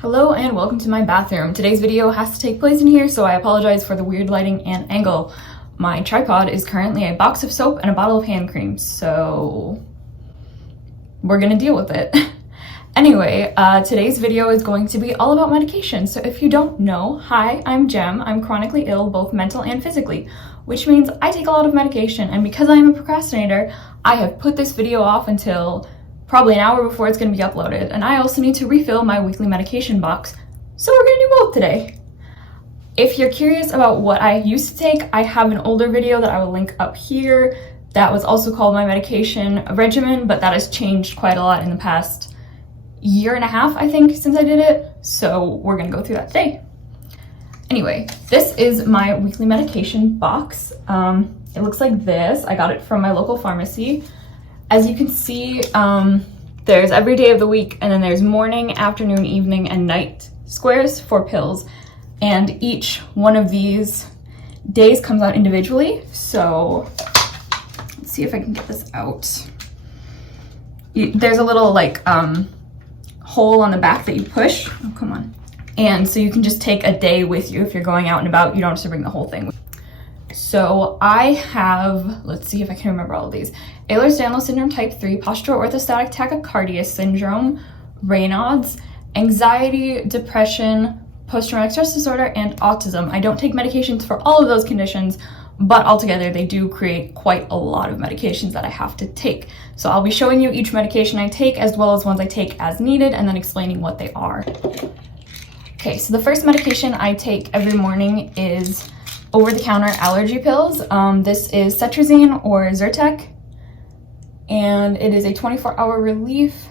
Hello and welcome to my bathroom. Today's video has to take place in here, so I apologize for the weird lighting and angle. My tripod is currently a box of soap and a bottle of hand cream, so we're gonna deal with it. Anyway, today's video is going to be all about medication. So if you don't know, hi, I'm Gem. I'm chronically ill, both mental and physically, which means I take a lot of medication, and because I am a procrastinator, I have put this video off until probably an hour before it's going to be uploaded, and I also need to refill my weekly medication box, so we're going to do both today. If you're curious about what I used to take, I have an older video that I will link up here that was also called my medication regimen, but that has changed quite a lot in the past year and a half, I think, since I did it, so we're going to go through that today. Anyway, this is my weekly medication box. It looks like this. I got it from my local pharmacy. As you can see, there's every day of the week, and then there's morning, afternoon, evening, and night squares for pills. And each one of these days comes out individually. So let's see if I can get this out. There's a little hole on the back that you push. Oh, come on. And so you can just take a day with you if you're going out and about. You don't have to bring the whole thing. So I have, let's see if I can remember all of these. Ehlers-danlos syndrome type 3, postural orthostatic tachycardia syndrome, Raynaud's, anxiety, depression, post-traumatic stress disorder, and autism. I don't take medications for all of those conditions, but altogether they do create quite a lot of medications that I have to take. So I'll be showing you each medication I take as well as ones I take as needed and then explaining what they are. Okay, so the first medication I take every morning is over-the-counter allergy pills. This is cetirizine or Zyrtec, and it is a 24-hour relief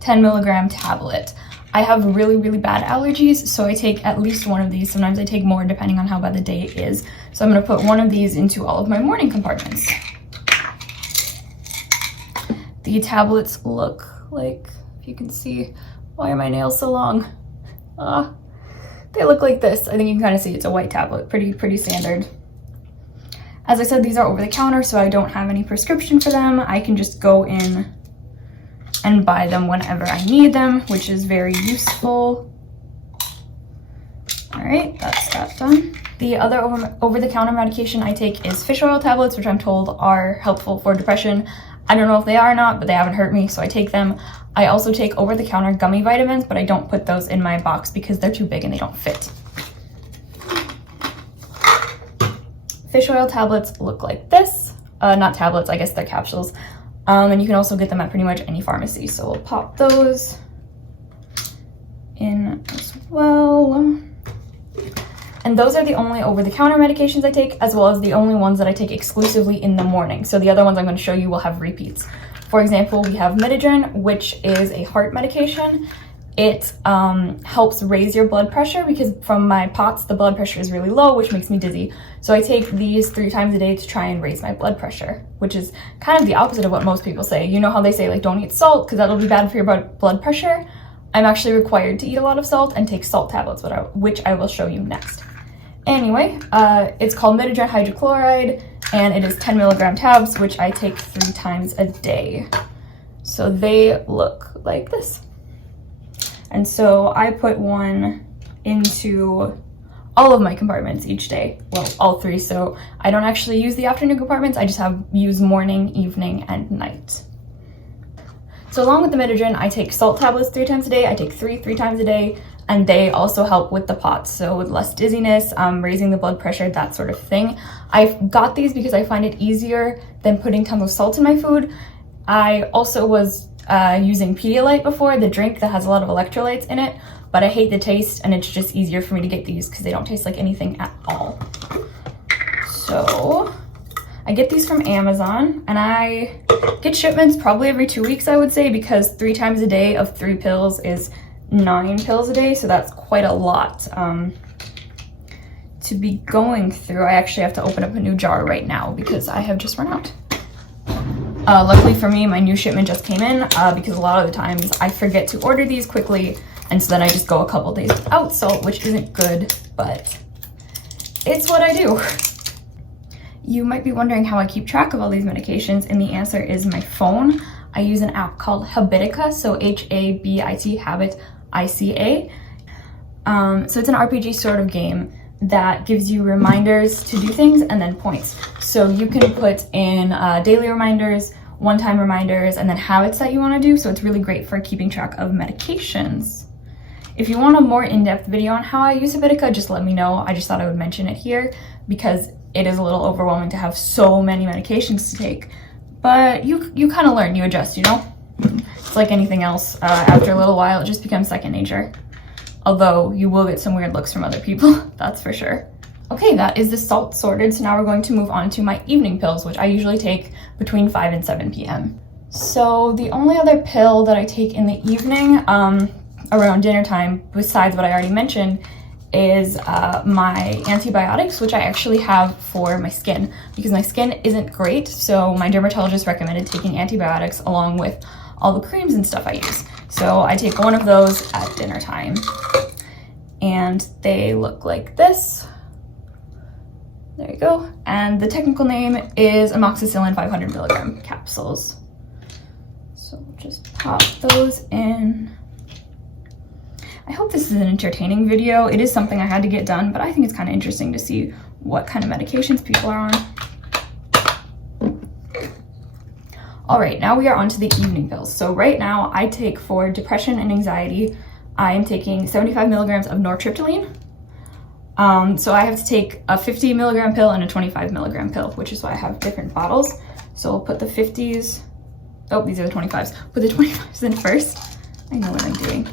10 milligram tablet. I have really, really bad allergies, so I take at least one of these. Sometimes I take more depending on how bad the day is. So I'm gonna put one of these into all of my morning compartments. The tablets look like, if you can see, why are my nails so long? They look like this. I think you can kind of see it's a white tablet, pretty standard. As I said, these are over the counter, so I don't have any prescription for them. I can just go in and buy them whenever I need them, which is very useful. All right, that's that done. The other over-the-counter medication I take is fish oil tablets, which I'm told are helpful for depression. I don't know if they are or not, but they haven't hurt me, so I take them. I also take over-the-counter gummy vitamins, but I don't put those in my box because they're too big and they don't fit. Fish oil tablets look like this. Not tablets, I guess they're capsules. And you can also get them at pretty much any pharmacy. So we'll pop those in as well. And those are the only over-the-counter medications I take, as well as the only ones that I take exclusively in the morning. So the other ones I'm going to show you will have repeats. For example, we have Midodrine, which is a heart medication. It helps raise your blood pressure because from my POTS, the blood pressure is really low, which makes me dizzy. So I take these 3 times a day to try and raise my blood pressure, which is kind of the opposite of what most people say. You know how they say, like, don't eat salt because that'll be bad for your blood pressure? I'm actually required to eat a lot of salt and take salt tablets, which I will show you next. Anyway, it's called Midodrine hydrochloride, and it is 10 milligram tabs, which I take 3 times a day. So they look like this. And so I put one into all of my compartments each day. Well, all 3, so I don't actually use the afternoon compartments, I just use morning, evening, and night. So along with the Midodrine, I take salt tablets 3 times a day, I take 3 times a day, and they also help with the POTS, so with less dizziness, raising the blood pressure, that sort of thing. I've got these because I find it easier than putting tons of salt in my food. I also was using Pedialyte before, the drink that has a lot of electrolytes in it, but I hate the taste, and it's just easier for me to get these because they don't taste like anything at all. So I get these from Amazon, and I get shipments probably every 2 weeks, I would say, because 3 times a day of 3 pills is 9 pills a day, so that's quite a lot to be going through. I actually have to open up a new jar right now because I have just run out. Luckily for me, my new shipment just came in because a lot of the times I forget to order these quickly, and so then I just go a couple days without salt, which isn't good, but it's what I do. You might be wondering how I keep track of all these medications, and the answer is my phone. I use an app called Habitica, so Habit, ICA. So it's an RPG sort of game that gives you reminders to do things and then points. So you can put in daily reminders, one-time reminders, and then habits that you want to do. So it's really great for keeping track of medications. If you want a more in-depth video on how I use Habitica, just let me know. I just thought I would mention it here because it is a little overwhelming to have so many medications to take. But you kind of learn, you adjust, you know? It's like anything else. After a little while, it just becomes second nature. Although you will get some weird looks from other people, that's for sure. Okay, that is the salt sorted. So now we're going to move on to my evening pills, which I usually take between 5 and 7 p.m. So the only other pill that I take in the evening, around dinner time, besides what I already mentioned, is my antibiotics, which I actually have for my skin because my skin isn't great. So my dermatologist recommended taking antibiotics along with all the creams and stuff I use. So I take one of those at dinner time, and they look like this. There you go. And the technical name is amoxicillin 500 milligram capsules. So we'll just pop those in. I hope this is an entertaining video. It is something I had to get done, but I think it's kind of interesting to see what kind of medications people are on. All right, now we are on to the evening pills. So right now I take for depression and anxiety, I am taking 75 milligrams of nortriptyline. So I have to take a 50 milligram pill and a 25 milligram pill, which is why I have different bottles. So I'll put the 50s, oh, these are the 25s. Put the 25s in first. I know what I'm doing.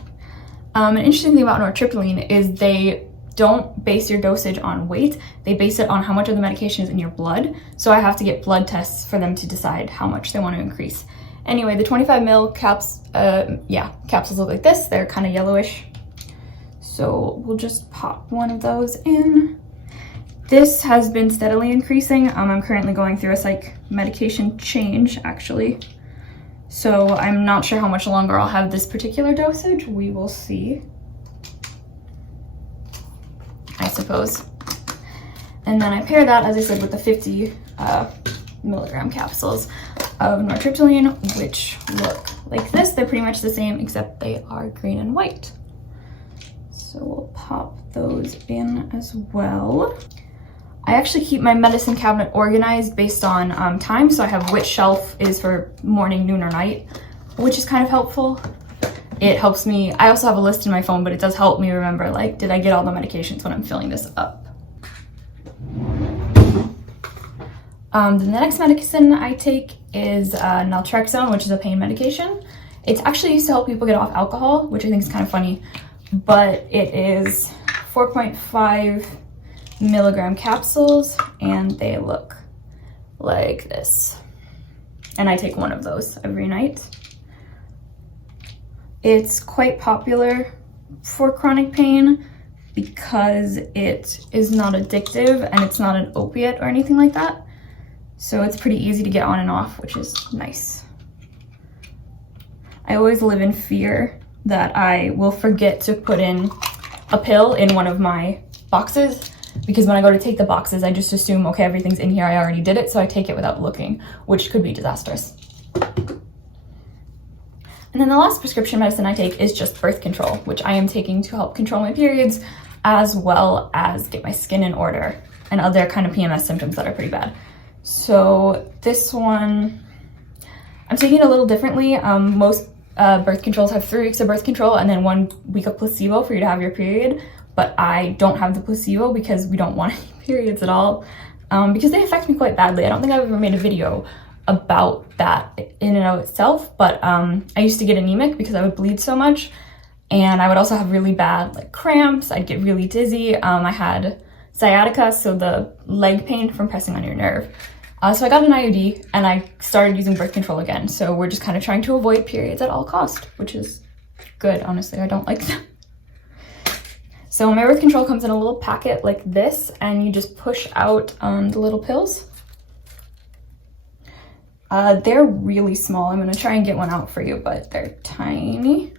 An interesting thing about nortriptyline is they don't base your dosage on weight. They base it on how much of the medication is in your blood. So I have to get blood tests for them to decide how much they want to increase. Anyway, the 25 mil capsules look like this. They're kind of yellowish. So we'll just pop one of those in. This has been steadily increasing. I'm currently going through a psych medication change, actually. So I'm not sure how much longer I'll have this particular dosage. We will see, I suppose. And then I pair that, as I said, with the 50 milligram capsules of nortriptyline, which look like this. They're pretty much the same, except they are green and white. So we'll pop those in as well. I actually keep my medicine cabinet organized based on time, so I have which shelf is for morning, noon, or night, which is kind of helpful. It helps me. I also have a list in my phone, but it does help me remember, like, did I get all the medications when I'm filling this up? The next medicine I take is naltrexone, which is a pain medication. It's actually used to help people get off alcohol, which I think is kind of funny, but it is 4.5 milligram capsules, and they look like this. And I take one of those every night. It's quite popular for chronic pain because it is not addictive and it's not an opiate or anything like that. So it's pretty easy to get on and off, which is nice. I always live in fear that I will forget to put in a pill in one of my boxes, because when I go to take the boxes, I just assume, okay, everything's in here, I already did it, so I take it without looking, which could be disastrous. And then the last prescription medicine I take is just birth control, which I am taking to help control my periods, as well as get my skin in order and other kind of PMS symptoms that are pretty bad. So this one, I'm taking it a little differently. Most birth controls have 3 weeks of birth control and then 1 week of placebo for you to have your period. But I don't have the placebo because we don't want any periods at all, because they affect me quite badly. I don't think I've ever made a video about that in and of itself, but I used to get anemic because I would bleed so much, and I would also have really bad like cramps. I'd get really dizzy. I had sciatica, so the leg pain from pressing on your nerve. So I got an IUD and I started using birth control again. So we're just kind of trying to avoid periods at all cost, which is good. Honestly, I don't like them. So my birth control comes in a little packet like this, and you just push out the little pills. They're really small. I'm gonna try and get one out for you, but they're tiny.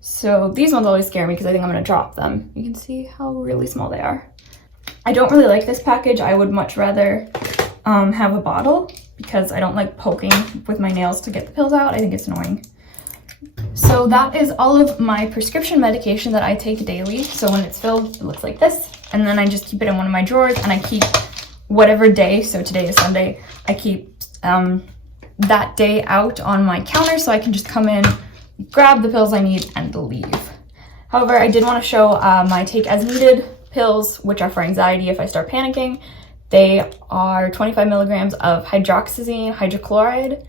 So these ones always scare me because I think I'm gonna drop them. You can see how really small they are. I don't really like this package. I would much rather have a bottle because I don't like poking with my nails to get the pills out. I think it's annoying. So that is all of my prescription medication that I take daily. So when it's filled, it looks like this. And then I just keep it in one of my drawers, and I keep whatever day, so today is Sunday, I keep that day out on my counter so I can just come in, grab the pills I need, and leave. However, I did want to show my take as needed pills, which are for anxiety if I start panicking. They are 25 milligrams of hydroxyzine hydrochloride,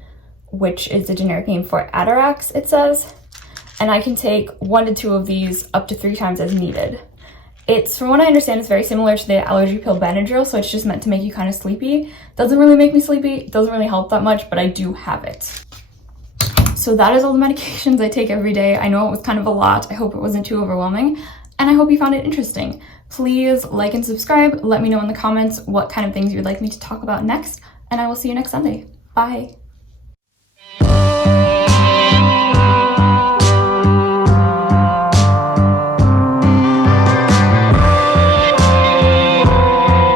which is the generic name for Atarax, it says. And I can take 1 to 2 of these up to 3 times as needed. It's, from what I understand, it's very similar to the allergy pill Benadryl, so it's just meant to make you kind of sleepy. Doesn't really make me sleepy, it doesn't really help that much, but I do have it. So that is all the medications I take every day. I know it was kind of a lot. I hope it wasn't too overwhelming, and I hope you found it interesting. Please like and subscribe. Let me know in the comments what kind of things you would like me to talk about next, and I will see you next Sunday. Bye.